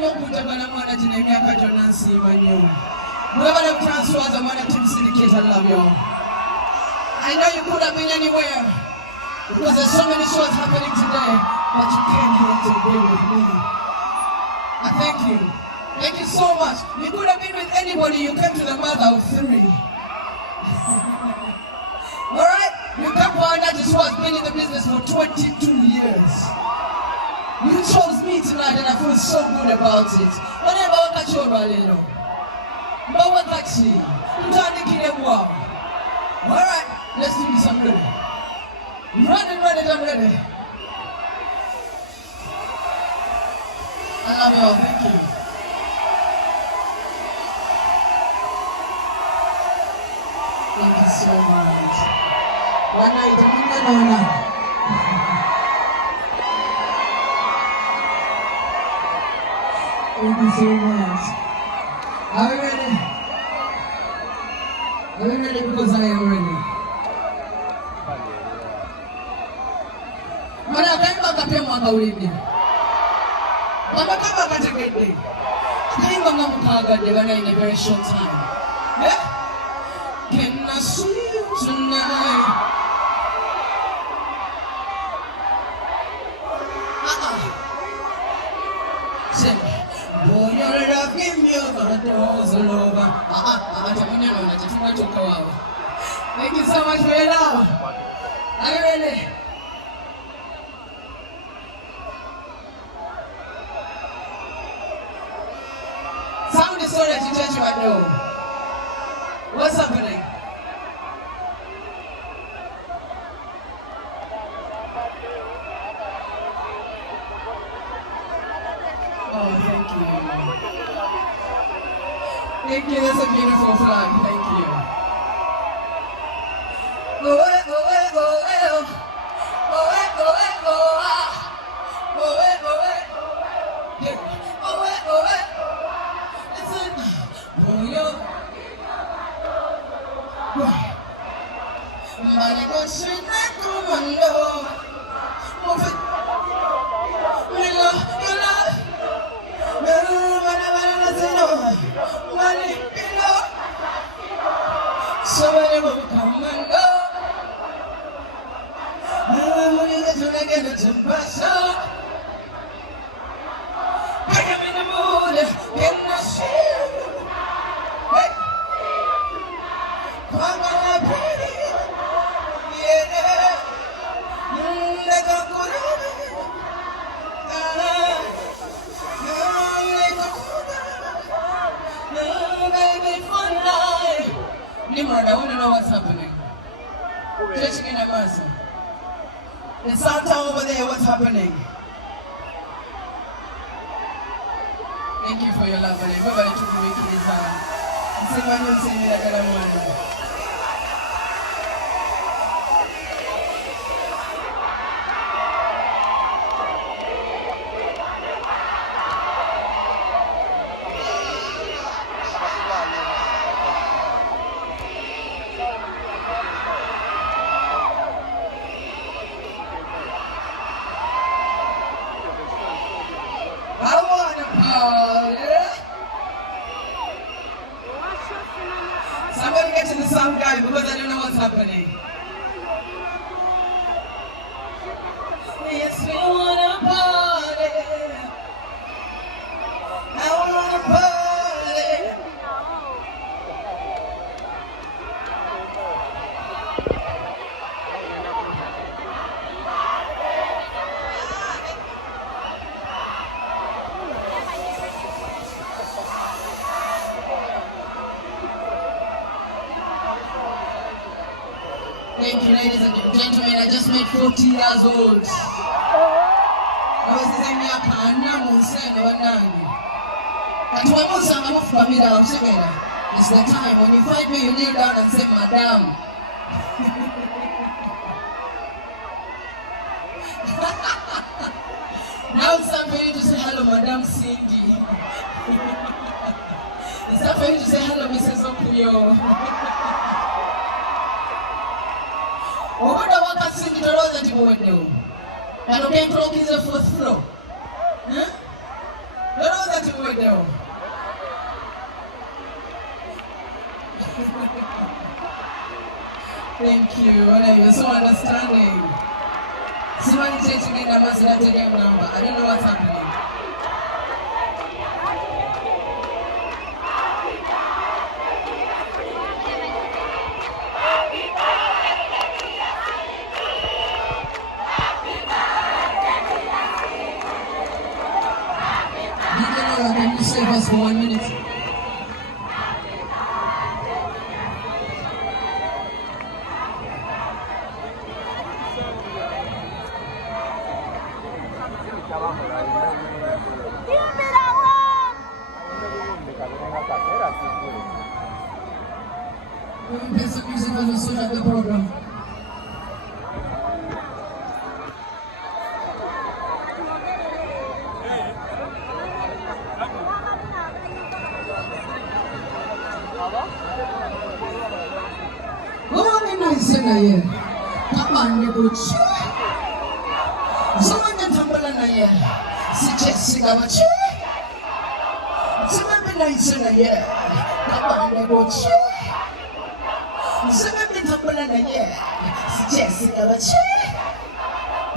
nnyo okutabala mwana gino emyaka gyonna nsiima nnyo. Mwebale transfers amwana team syndicate, I love you. I know you could have been anywhere because there's so many shows happening today, but you came here to be with me. I thank you. Thank you so much. You could have been with anybody. You came to the mother of three. Alright? You came for Anatis, who has been in the business for 22 years. You chose me tonight and I feel so good about it. Whatever wakachorwa lero. Mbawakachi. Tutandikire mwa. Alright, let's do this. I'm ready. Run it, I'm ready. I love you all. Thank you. Thank you so much. One night, thank you so much. Are we ready? Are we ready? Because I am ready. Mana kaimba kapia mwaka ulimi. Mama kama kategede. Kaimba ngamukagadde bana in a very short time. Yeah? Can I see you tonight? Say, boy, you're rocking me over the doors all over. Thank you so much for your love. Are you ready? Sound is sorry to touch right now. What's happening? Oh, thank you. Thank you, that's a beautiful flag. Thank you. Oh, oh, oh, oh, oh. Oh, oh, oh, oh, ah. Oh, oh, oh, oh. Yeah. Oh, oh, oh, oh. Listen. Oh, yo. Money go straight back to my love. Move it. You love. Money, you know. Somebody will come and go. Money is gonna get it to pass up. I am in the mood, in the shit. Hey. Come on, baby. Yeah. Let go, go, Nimrod, I want to know what's happening. Church in Amasa. In Southtown over there, what's happening? Thank you for your love, and everybody took me to this time. See when you see me like that, I'm wondering. Somebody get to the sound guy because I don't know what's happening. Yes, we wanna party. I wanna party. Thank you, ladies and gentlemen. I just made 40 years old. I was in miaka 4 munsenga banange. Kati wamusanga mufukabira wakutegera. It's the time when you find me, you kneel down and say, Madam. Now it's time for you to say hello, Madam Cindy. It's time for you to say hello, Mrs. Okuyo. Obuda wakasingi tolooza nti buweddewo. Kano kentolokize 4th floor. Tolooza out the window. Thank you. You're so understanding. Somebody changing in numbers and taking your number. I don't know what's happening. Can you save us for 1 minute? We will play some music as we soon at the program. Here. Taman ni Butch. Zaman yang tambalan na ye. Si Jessica Butch. Zaman yang na ye. Taman ni Butch. Zaman yang tambalan na ye. Si Jessica Butch.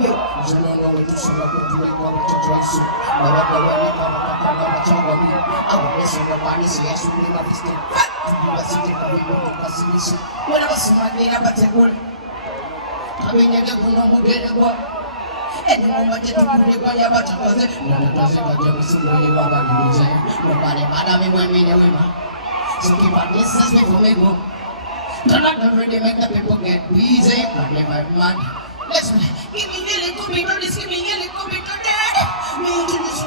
Yo, jangan lupa untuk sudah berjuang untuk terus. Bawa ni bawa coba ni. Aku besok panis ya sudah habis ni. Masih kita belum masih ni. Wala masih na bategul. Kami nyaga kuna mugere kwa. Eni mama jetu kule kwa ya batakoze. Nataze kaje msimu wa badilisha. Mbale madami mwemine wima. So keep on this as before we go. Don't already make the people get busy. Money my man. Let's give me a little bit of this, give me a little bit of that. Me to this.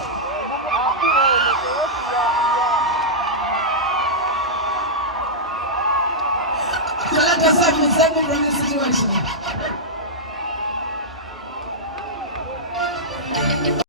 Let's have a situation.